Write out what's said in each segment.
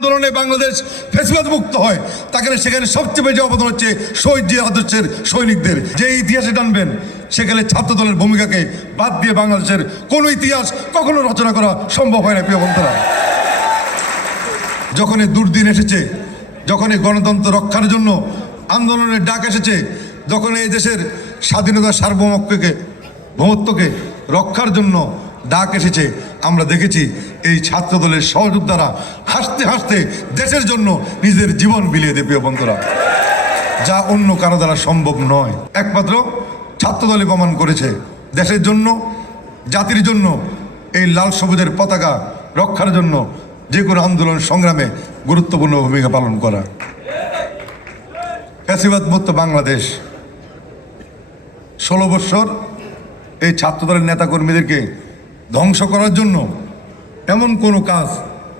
আন্দোলনে বাংলাদেশ ফ্যাসিবাদ মুক্ত হয় তাকে সেখানে সবচেয়ে বেশি অবদান হচ্ছে শহীদ জিয়া আদর্শের সৈনিকদের। যে ইতিহাসে টানবেন সেখানে ছাত্র দলের ভূমিকাকে বাদ দিয়ে বাংলাদেশের কোনো ইতিহাস কখনো রচনা করা সম্ভব হয় না। প্রিয় বন্ধুরা, যখন এই দুর্দিন এসেছে, যখন এই গণতন্ত্র রক্ষার জন্য আন্দোলনের ডাক এসেছে, যখন এই দেশের স্বাধীনতা সার্বভৌমত্বকে রক্ষার জন্য ডাক এসেছে, আমরা দেখেছি এই ছাত্র দলের সহযোদ্ধারা হাসতে হাসতে দেশের জন্য নিজের জীবন বিলিয়ে দেয়। প্রিয় বন্ধুরা, যা অন্য কারো দ্বারা সম্ভব নয়, একমাত্র ছাত্র দলই প্রমাণ করেছে দেশের জন্য, জাতির জন্য এই লাল সবুজের পতাকা রক্ষার জন্য যে কোনো আন্দোলন সংগ্রামে গুরুত্বপূর্ণ ভূমিকা পালন করা। ফ্যাসিবাদ মুক্ত বাংলাদেশ 16 বৎসর এই ছাত্রদলের নেতাকর্মীদেরকে ধ্বংস করার জন্য এমন কোনো কাজ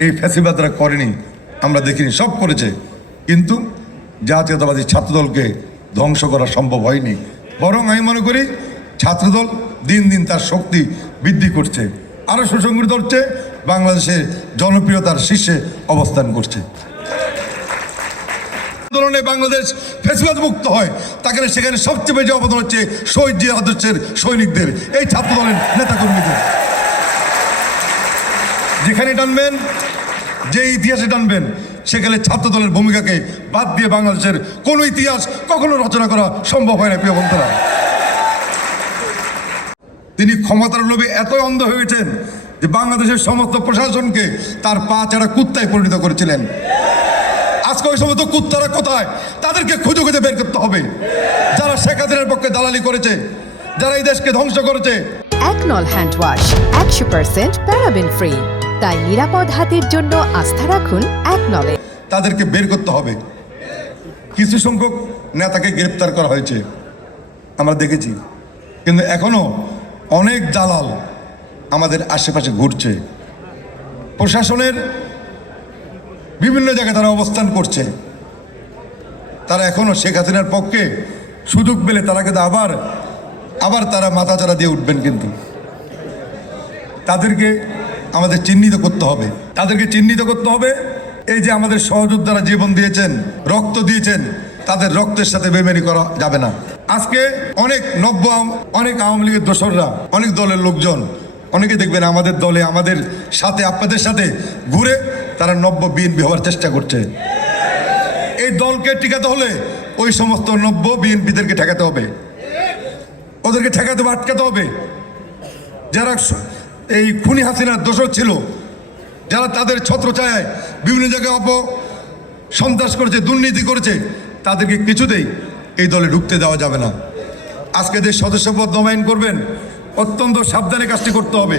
এই ফ্যাসিবাদরা করেনি, আমরা দেখিনি। সব করেছে, কিন্তু জাতীয়তাবাদী ছাত্রদলকে ধ্বংস করা সম্ভব হয়নি। বরং আমি মনে করি ছাত্রদল দিন দিন তার শক্তি বৃদ্ধি করছে, আরও সুসংগঠিত হচ্ছে, বাংলাদেশের জনপ্রিয়তার শীর্ষে অবস্থান করছে। আন্দোলনে বাংলাদেশ ফ্যাসিবাদ মুক্ত হয় তাকে সেখানে সবচেয়ে বেশি অবদান হচ্ছে শহীদ জিয়া আদর্শের সৈনিকদের, এই ছাত্রদলের নেতাকর্মীদের। যেখানে টানবেন, যে ইতিহাসে টানবেন সেখানে ছাত্র দলের ভূমিকাকে বাদ দিয়ে বাংলাদেশের কোনো ইতিহাস কখনো রচনা করা সম্ভব হয় না। প্রিয় বন্ধুরা, তিনি ক্ষমতার লোভে এতই অন্ধ হয়েছেন যে বাংলাদেশের সমস্ত প্রশাসনকে তার পা ছাড়া কুত্তায় পরিণত করেছিলেন। আজকে ওই সমস্ত কুত্তারা কোথায়, তাদেরকে খুঁজে খুঁজে বের করতে হবে, যারা শেখ হাসিনার পক্ষে দালালি করেছে, যারা এই দেশকে ধ্বংস করেছে। একনল হ্যান্ড ওয়াশ 100% প্যারাবেন ফ্রি, তাই নিরাপদ হাতের জন্য আস্থা রাখুন একনলে। তাদেরকে বের করতে হবে। কিছু সংখ্যক নেতাকে গ্রেপ্তার করা হয়েছে আমরা দেখেছি, কিন্তু এখনো অনেক দালাল আমাদের আশেপাশে ঘুরছে। প্রশাসনের বিভিন্ন জায়গায় তারা অবস্থান করছে, তারা এখনো শেখ হাসিনার পক্ষে সুযোগ পেলে তারা কিন্তু আবার তারা মাথাচাড়া দিয়ে উঠবেন। কিন্তু তাদেরকে আমাদের চিহ্নিত করতে হবে, তাদেরকে চিহ্নিত করতে হবে। এই যে আমাদের সহযোদ্ধারা জীবন দিয়েছেন, রক্ত দিয়েছেন, তাদের রক্তের সাথে বেমানি করা যাবে না। আজকে অনেক আওয়ামী লীগের দোসররা, অনেক দলের লোকজন, অনেকে দেখবেন আমাদের দলে, আমাদের সাথে, আপনাদের সাথে ঘুরে তারা নব্য বিএনপি হওয়ার চেষ্টা করছে। এই দলকে টিকাতে হলে ওই সমস্ত নব্য বিএনপিদেরকে ঠেকাতে হবে, ওদেরকে ঠেকাতে হবে, আটকাতে হবে। যারা এই খুনি হাসিনার দোষর ছিল, যারা তাদের ছত্রছায়ায় বিভিন্ন জায়গায় সন্ত্রাস করেছে, দুর্নীতি করেছে, তাদেরকে কিছুতেই এই দলে ঢুকতে দেওয়া যাবে না। আজকে যে সদস্যপদ নবায়ন করবেন, অত্যন্ত সাবধানে কাজটি করতে হবে।